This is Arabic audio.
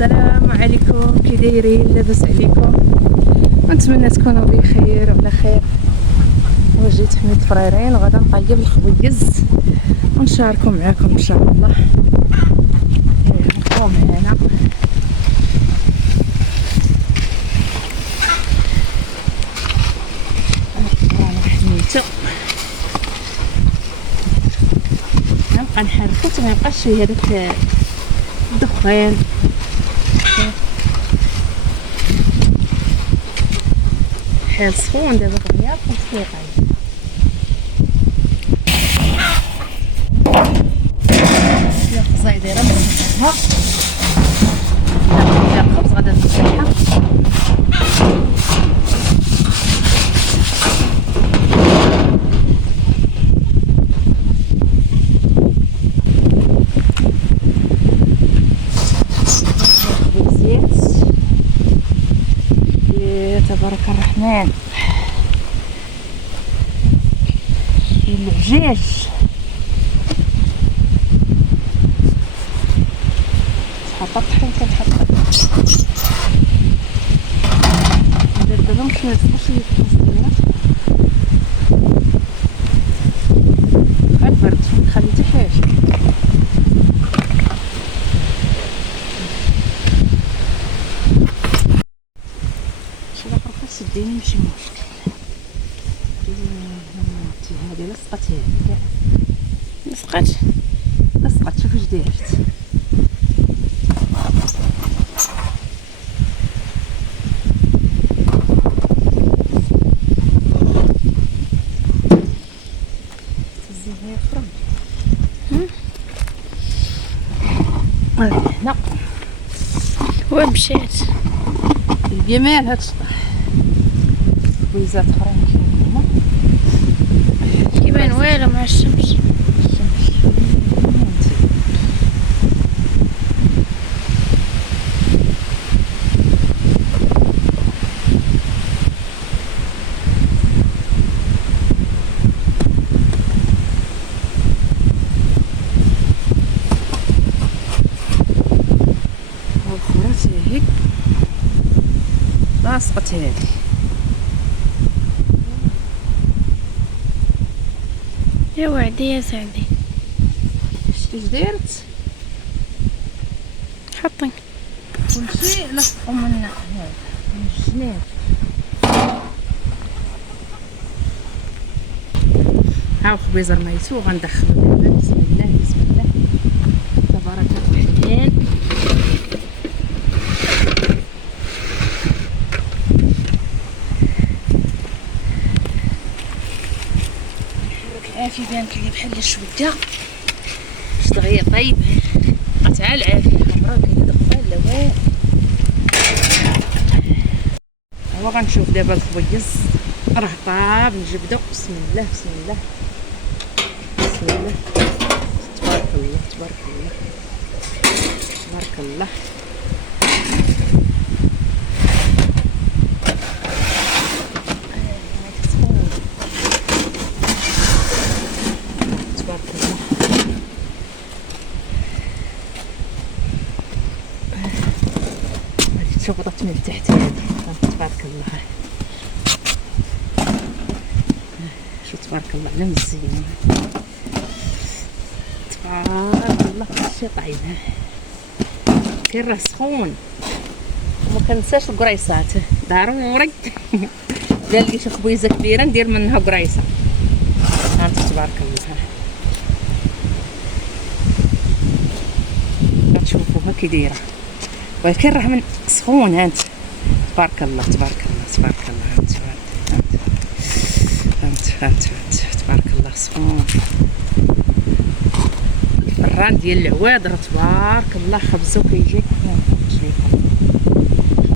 السلام عليكم، كي دايرين؟ لاباس عليكم؟ نتمنى تكونوا بخير وعلى خير. وجيت حميد الفريرين غادا نطيب الخبيز ونشاركو معاكم ان شاء الله. بقاو معانا. حميتو غنبقى نحركو حتى ميبقاش فيه هداك الدخان. حال سخون دابا غير التسليقه. يا قصاي دايره مسحها يا الخبز غادا نمسحها. تبارك الرحمن. العجاج حطت طحين كنحط ندير دابا باش ميلصقوش ليا في التصويره. غير برد نخلي حتى حاجه. شي لاخر خاص ديني ماشي مشكل. هادي لصقت هادي كاع لصقت شوف اش دارت. الزهاير فرن هنا وين مشيت؟ الجمال هاد الشطح. خويزات اخرين كاينين كيبان والو مع الشمس. خرجت هيك لاصقت هادي. يا وعدي يا سعدي شتي اش دارت؟ حطي كلشي لصقو من هذا من الجناب. ها الخبيز رميتو غندخلو دابا. بسم الله بسم الله تبارك الرحمن. عافية بانت لي بحال الشوده باش دغيا طيب. بقات عا العافية حمرا كاين دخان لا والو. هو غنشوف دابا الخبيز راه طاب نجبدو. بسم الله بسم الله بسم الله تبارك الله تبارك الله تبارك الله. تبارك الله هادي تشوبطات من تحت هادي. تبارك الله شو تبارك الله على مزيان. تبارك الله كلشي طايب. كاين راه سخون وما كنساش القريصات ضروري. دار لي شي خبيزه كبيره ندير منها قريصه. هانت تبارك الله كتشوفوها كي دايره ولكن راه من سخون. هانت تبارك الله تبارك الله تبارك الله. هانت تبارك الله سخون. الفران ديال العواد راه تبارك الله خبزو كيجي.